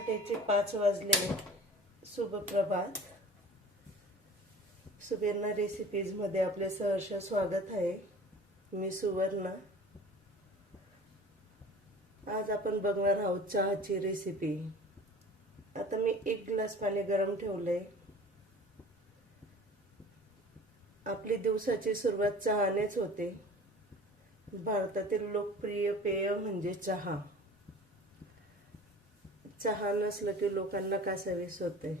पहाटेचे पाच वाजले. शुभ प्रभात. सुवर्णा रेसिपीजमध्ये आपले सहर्ष स्वागत आहे. मी सुवर्णा. आज आपण बघणार आहोत चहाची रेसिपी आता मी एक ग्लास पाणी गरम ठेवलंय. आपली दिवसाची सुरुवात चहानेच होते. भारतातील लोकप्रिय पेय म्हणजे चहा. चहा नसलं की लोकांना कासावीस होते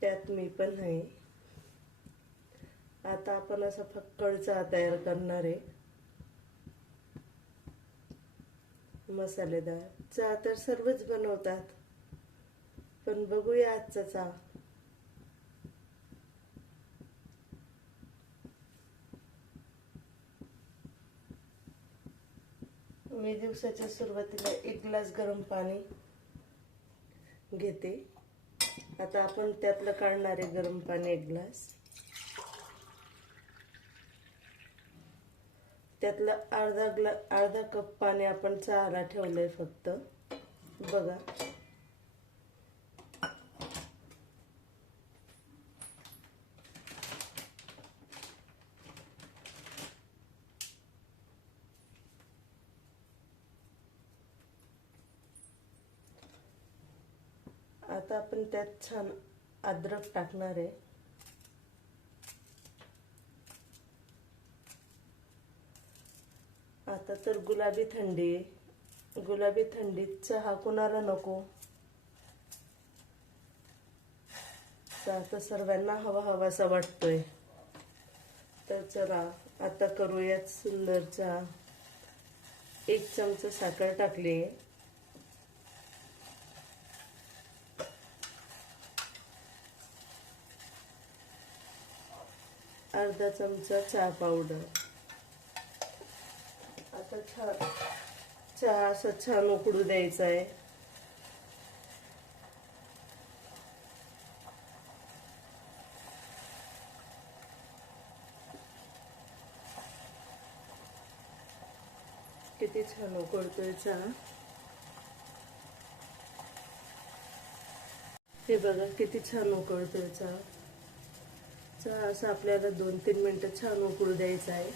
त्यात मी पण आहे. आता आपण असा फक्कड चहा तयार करणार आहे. मसालेदार. चहा तर सर्वच बनवतात. पण बघूया आजचा चहा. मी दिवसाच्या सुरुवातीला एक ग्लास गरम पाणी घेते. आता आपण त्यातलं काढणारे गरम पाणी एक ग्लास. त्यातलं अर्धा ग्ला अर्धा कप पाणी आपण चहाला आहे फक्त. बघा. आता आपण त्यात छान अद्रक टाकणार आहे. आता तर गुलाबी थंडी. गुलाबी थंडीत चहा कुणाला नको? तर आता सर्वांना हवा हवासा वाटतोय. तर चला आता करूयात सुंदर चहा एक चमचा साखर टाकली आहे अर्धा चमचा चहा पावडर आता छान चहा असं छान उकडू द्यायचा आहे. किती छान उकडतोय चहा. हे बघा किती छान उकळतोय चहा. असं आपल्याला दोन तीन मिनटं छान उकळू द्यायचं आहे.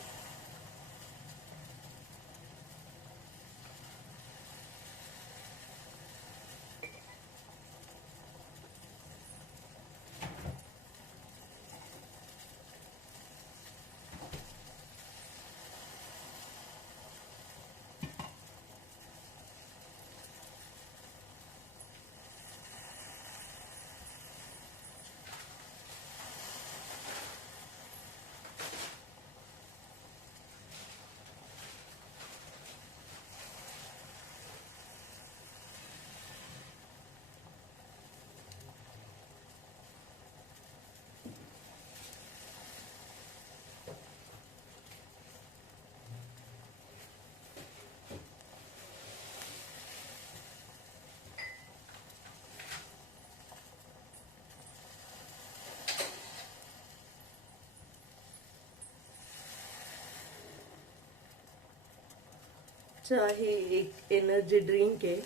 चहा ही एक एनर्जी ड्रिंक आहे.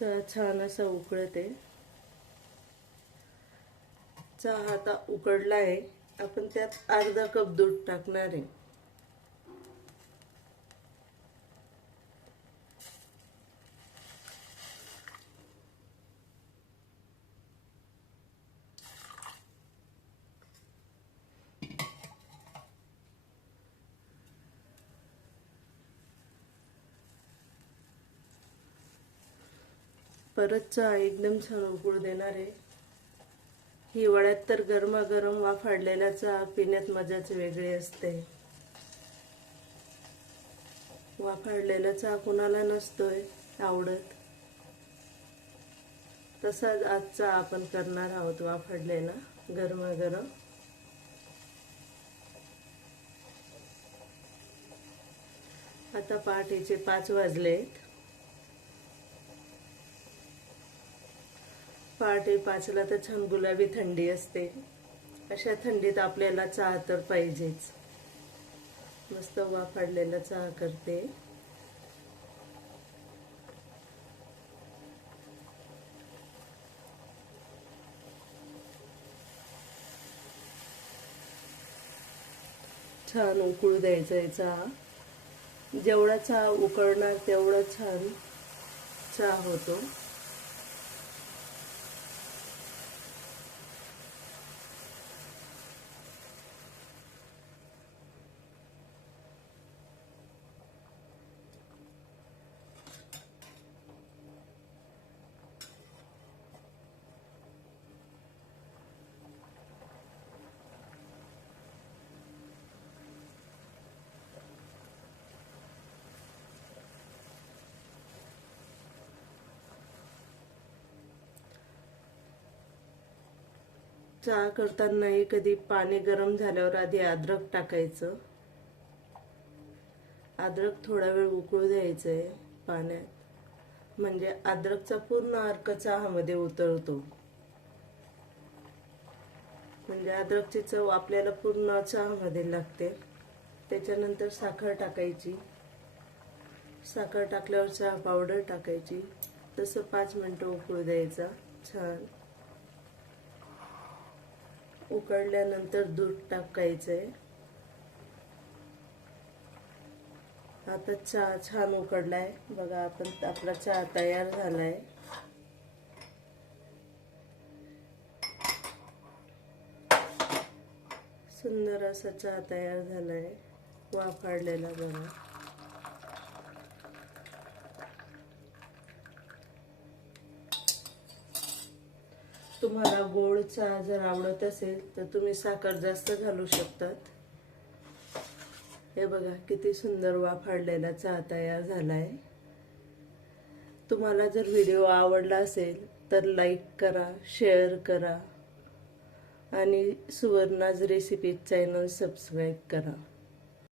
चहा छान असा उकळत. आहे चहा आता उकडला आहे आपण त्यात अर्धा कप दूध टाकणार आहे. परत चहा एकदम छान उकळू देणार आहे. हिवाळ्यात तर गरमागरम वाफाडलेला चहा पिण्यात मजाच वेगळी असते. वाफाडलेला चहा कुणाला नसतोय आवडत. तसाच आजचा आपण करणार आहोत वाफाडलेला गरमागरम. आता पहाटेचे पाच वाजले आहेत पहाटे पाचला तर छान गुलाबी थंडी असते. अशा थंडीत आपल्याला चहा तर पाहिजेच. मस्त वाफाडलेला चहा करते. छान उकळू द्यायचा आहे चहा. जेवढा चहा उकळणार तेवढा छान चहा होतो. चहा करतानाही कधी पाणी गरम झाल्यावर आधी अद्रक टाकायचं. अद्रक थोडा वेळ उकळू द्यायचं आहे पाण्यात. म्हणजे अद्रकचा पूर्ण अर्क चहामध्ये उतरतो. म्हणजे अद्रकची चव आपल्याला पूर्ण चहामध्ये लागते. त्याच्यानंतर साखर टाकायची. साखर टाकल्यावर चहा पावडर टाकायची. तसं पाच मिनटं उकळू द्यायचा. छान. उकळल्यानंतर दूध टाकायचंय. आता चहा छान उकडलाय. बघा आपण आपला चहा तयार झालाय. सुंदर असा चहा तयार झालाय. वाफाडलेला बघा. तुम्हाला गोड चहा जर आवडत असेल तर तुम्ही साखर जास्त घालू शकतात. हे बघा किती सुंदर वाफाडलेला चहा तयार झाला आहे तुम्हाला जर व्हिडिओ आवडला असेल तर लाईक करा शेअर करा. आणि सुवर्णाज रेसिपी चॅनल सबस्क्राईब करा.